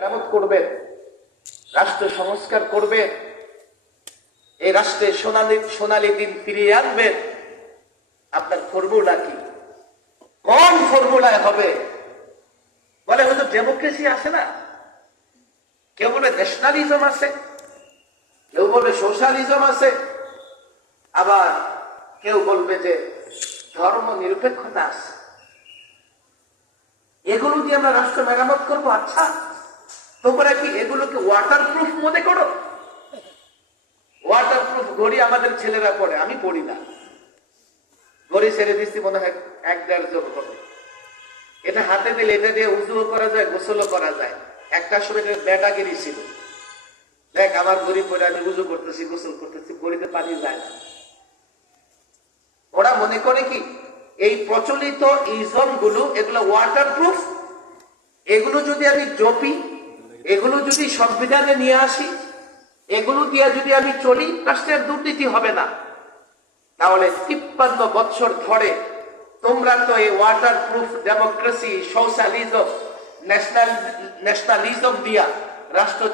মেরামত করবেন, রাষ্ট্র সংস্কার করবেন, এই রাষ্ট্রে সোনালী দিন ফিরিয়ে আনবেন, আপনার ফর্মুলা কি? কোন ফর্মুলায় হবে? বলে হয়তো ডেমোক্রেসি আছে না, কেউ বলে ন্যাশনালিজম আছে, কেউ বলবে সোশ্যালিজম আছে, আবার কেউ বলবে যে ধর্ম নিরপেক্ষতা আছে। এগুলো দিয়ে আমরা রাষ্ট্র মেরামত করবো। আচ্ছা, তোমরা কি এগুলোকে ওয়াটারপ্রুফ মনে করো? ওয়াটারপ্রুফ ঘড়ি আমাদের ছেলেরা পড়ে, আমি পড়ি না। ঘড়ি ছেড়ে দিচ্ছি মনে হয় 1-1.5 জন হবে। এটা হাতে দিলে এটা দিয়ে উজুও করা যায়, গোসলও করা যায়। একটা সময় বেটাগিরি ছিল, দেখ আমার ঘড়ি পরে আমি উজু করতেছি, গোসল করতেছি, ঘড়িতে পানি যায় না। ওরা মনে করে কি এই প্রচলিত ইজম গুলো এগুলো ওয়াটারপ্রুফ, এগুলো যদি আমি জপি, এগুলো যদি সংবিধানে নিয়ে আসি, এগুলো দিয়ে যদি আমি চলি, রাষ্ট্রের দুর্নীতি হবে না। তাহলে 53 বছর ধরে তোমরা তো এই ওয়াটারপ্রুফ ডেমোক্রেসি, সোশ্যালিজম, ন্যাশনালিজম দিয়া রাষ্ট্র